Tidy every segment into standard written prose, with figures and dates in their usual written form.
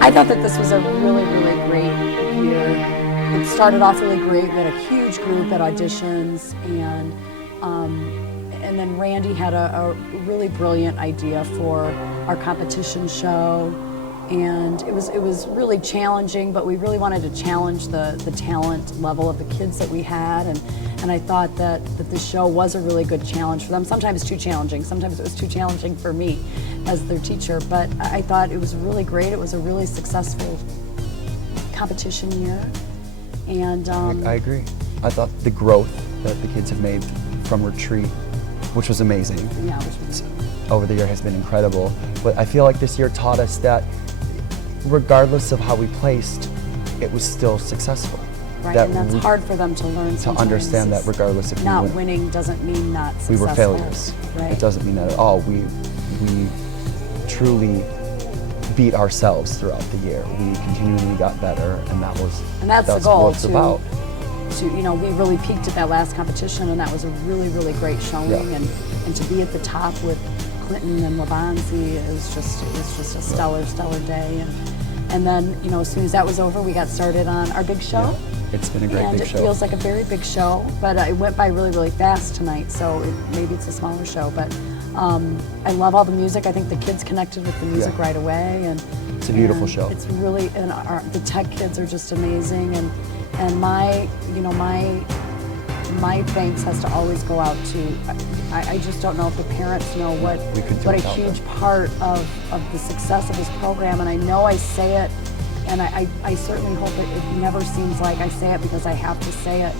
I thought that this was a really, really great year. It started off really great. We had a huge group at auditions, and then Randy had a really brilliant idea for our competition show, and it was really challenging, but we really wanted to challenge the talent level of the kids that we had, and I thought that the show was a really good challenge for them. Sometimes too challenging, sometimes it was too challenging for me as their teacher, but I thought it was really great. It was a really successful competition year, and I agree. I thought the growth that the kids have made from retreat, which was amazing, over the year has been incredible. But I feel like this year taught us that regardless of how we placed, it was still successeful. Right, and that's hard for them to learn sometimes. To understand that regardless if not winning doesn't mean not successful. We were failures. Right. It doesn't mean that at all. We truly beat ourselves throughout the year. We continually got better, and that's the goal. What it's about. We really peaked at that last competition, and that was a really, really great showing. Yeah. And to be at the top with Clinton and Labanzi, it was just a stellar day. And then as soon as that was over, we got started on our big show. Yeah. It's been a great big show. And it feels like a very big show, but it went by really, really fast tonight, so maybe it's a smaller show. But I love all the music. I think the kids connected with the music right away. And it's a beautiful show. It's really, and the tech kids are just amazing. And my thanks has to always go out to, I just don't know if the parents know what a huge part of the success of this program, and I know I say it, and I certainly hope it never seems like I say it because I have to say it.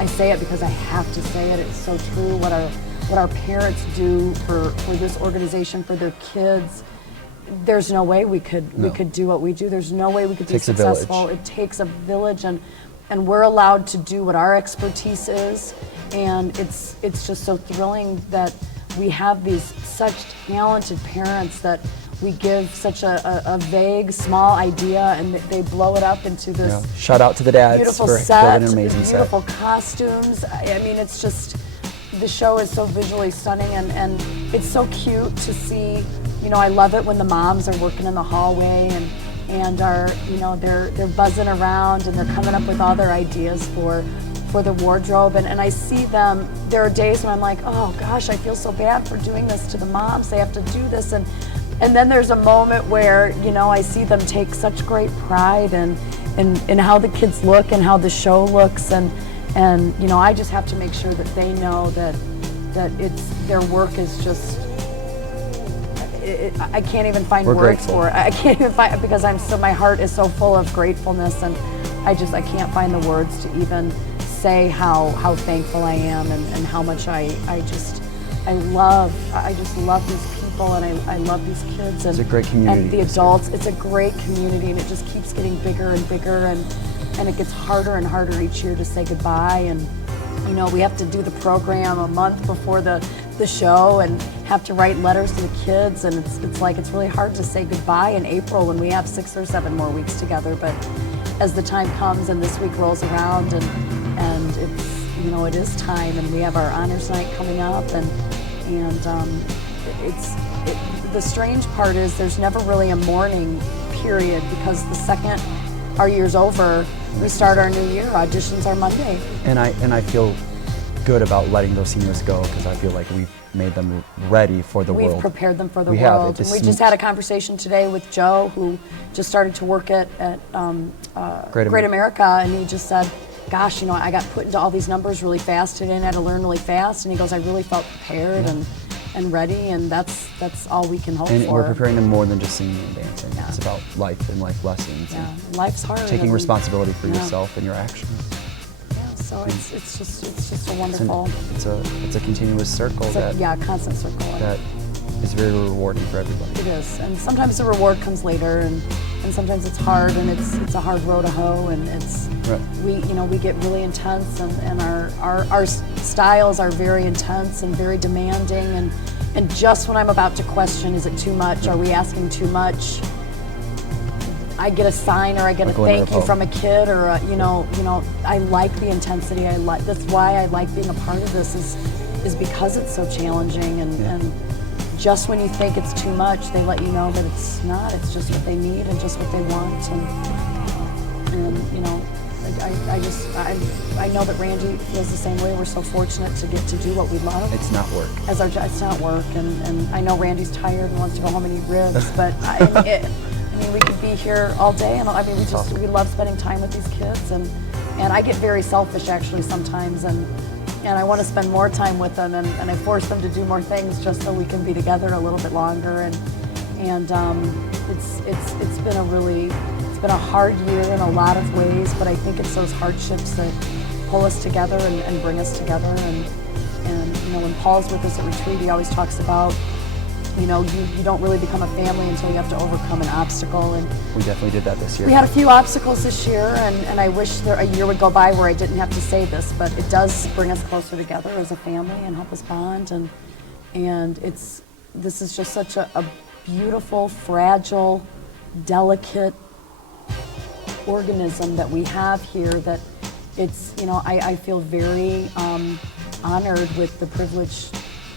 I say it because I have to say it. It's so true what our parents do for this organization, for their kids. There's no way we could do what we do. There's no way we could be successful. It takes a village, and we're allowed to do what our expertise is, and it's just so thrilling that we have these such talented parents that we give such a vague, small idea, and they blow it up into this shout out to the dads beautiful for set, building an amazing beautiful set. Costumes. I mean, it's just, the show is so visually stunning, and it's so cute to see. I love it when the moms are working in the hallway and are, they're buzzing around and they're coming up with all their ideas for the wardrobe, and I see them. There are days when I'm like, oh gosh, I feel so bad for doing this to the moms. They have to do this, and then there's a moment where I see them take such great pride in how the kids look and how the show looks, and I just have to make sure that they know that their work is just. I can't even find words for it. I can't even find, because my heart is so full of gratefulness, and I can't find the words to even say how thankful I am, and how much I just love these people, and I love these kids, and it's a great community, and the adults. It's a great community, and it just keeps getting bigger and bigger, and it gets harder and harder each year to say goodbye. And we have to do the program a month before the show and have to write letters to the kids, and it's really hard to say goodbye in April when we have 6 or 7 more weeks together. But as the time comes and this week rolls around, and it's it is time, and we have our honors night coming up, and the strange part is there's never really a mourning period, because the second our year's over, we start our new year. Auditions are Monday. And I feel good about letting those seniors go, because I feel like we've made them ready for the world. We've prepared them for the world. And we just had a conversation today with Joe, who just started to work at Great America, and he just said, gosh, I got put into all these numbers really fast today, and I had to learn really fast. And he goes, I really felt prepared and ready, and that's all we can hope for. And we're preparing them more than just singing and dancing. Yeah. It's about life and life lessons. Yeah, life's hard. Taking responsibility for yourself and your actions. Yeah, so it's just a wonderful. It's a continuous circle. Constant circle. That is very rewarding for everybody. It is, and sometimes the reward comes later, and sometimes it's hard, and it's a hard row to hoe, and we get really intense, and our styles are very intense and very demanding, and just when I'm about to question, is it too much? Are we asking too much? I get a sign, or I get a thank you from a kid, or I like the intensity. That's why I like being a part of this, is because it's so challenging, and just when you think it's too much, they let you know that it's not. It's just what they need and just what they want. And you know, I know that Randy feels the same way. We're so fortunate to get to do what we love. It's not work. It's not work, and I know Randy's tired and wants to go home and eat ribs, but I mean, we could be here all day, and I mean, we love spending time with these kids, and I get very selfish actually sometimes, and I want to spend more time with them, and I force them to do more things just so we can be together a little bit longer, and it's been a hard year in a lot of ways, but I think it's those hardships that pull us together and bring us together, and you know, when Paul's with us at retreat, he always talks about, you know, you don't really become a family until you have to overcome an obstacle, and we definitely did that this year. We had a few obstacles this year, and I wish a year would go by where I didn't have to say this, but it does bring us closer together as a family and help us bond, and this is just such a beautiful, fragile, delicate organism that we have here, that it's, you know, I feel very honored with the privilege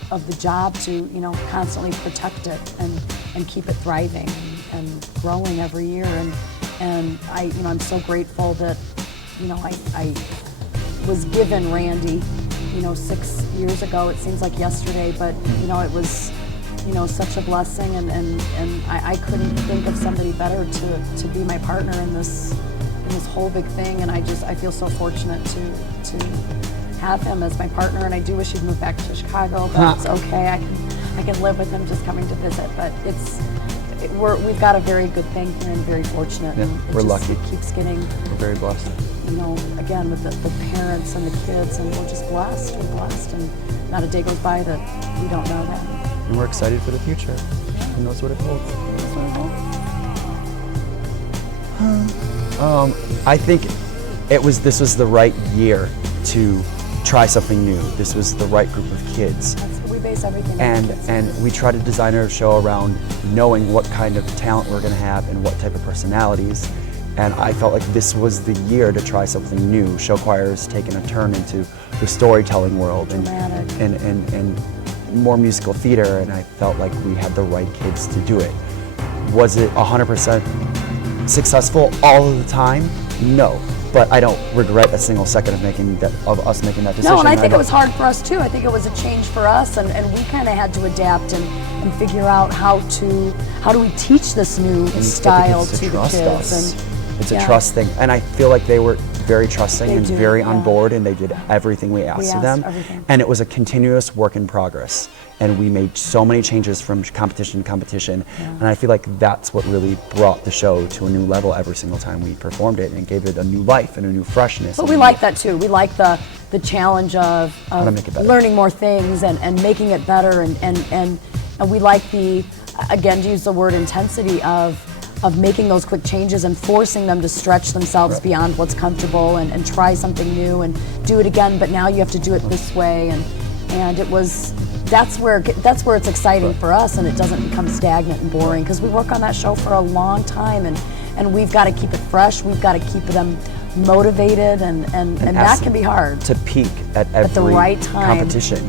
of the job to, you know, constantly protect it and keep it thriving and growing every year, and I'm so grateful that, you know, I was given Randy, you know, 6 years ago. It seems like yesterday, but you know, it was, you know, such a blessing, and I couldn't think of somebody better to be my partner in this whole big thing, and I feel so fortunate to have him as my partner, and I do wish he'd move back to Chicago, but it's okay. I can live with him just coming to visit, but we've got a very good thing here and very fortunate. Yeah, and we're lucky. It keeps getting, we're very blessed. You know, again with the parents and the kids, and we're just blessed. We're blessed, and not a day goes by that we don't know that. And we're excited for the future. Who knows what it holds? I think this was the right year to try something new. This was the right group of kids. We base everything on kids. And we try to design our show around knowing what kind of talent we're going to have and what type of personalities. And I felt like this was the year to try something new. Show choir has taken a turn into the storytelling world and more musical theater, and I felt like we had the right kids to do it. Was it 100% successful all of the time? No. But I don't regret a single second of us making that decision. No, and I think it was hard for us too. I think it was a change for us, and we kind of had to adapt and figure out how do we teach this new style to the kids. It's a trust thing, and I feel like they were very trusting and very on board, and they did everything we asked of them. And it was a continuous work in progress, and we made so many changes from competition to competition, and I feel like that's what really brought the show to a new level every single time we performed it, and gave it a new life and a new freshness. But we like that too. We like the challenge of learning more things and making it better, and we like the, again, to use the word intensity of making those quick changes and forcing them to stretch themselves beyond what's comfortable and try something new and do it again, but now you have to do it this way, and that's where it's exciting for us, and it doesn't become stagnant and boring, because we work on that show for a long time, and we've got to keep it fresh, we've got to keep them motivated, and that can be hard. To peak at every the right time. Competition.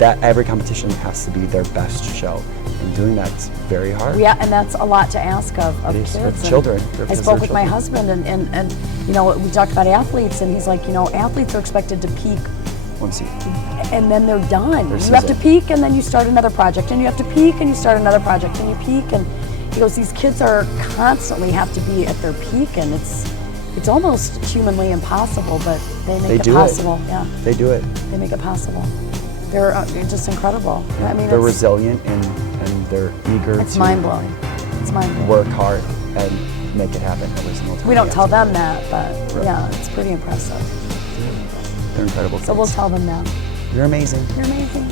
Every competition has to be their best show. And doing that's very hard. Yeah, and that's a lot to ask of kids. With children. I spoke with my husband, and you know, we talked about athletes, and he's like, you know, athletes are expected to peak once a year, and then they're done. You have to peak, and then you start another project, and you have to peak, and you start another project, and you peak, and he goes, these kids are constantly have to be at their peak, and it's almost humanly impossible, but they make it possible. Yeah, they do it. They make it possible. They're just incredible. Yeah, I mean, they're resilient and they're eager to mind-blowing. It's mind-blowing. Work hard and make it happen every single time. We don't tell them that, but yeah, it's pretty impressive. They're incredible kids. So we'll tell them that. You're amazing. You're amazing.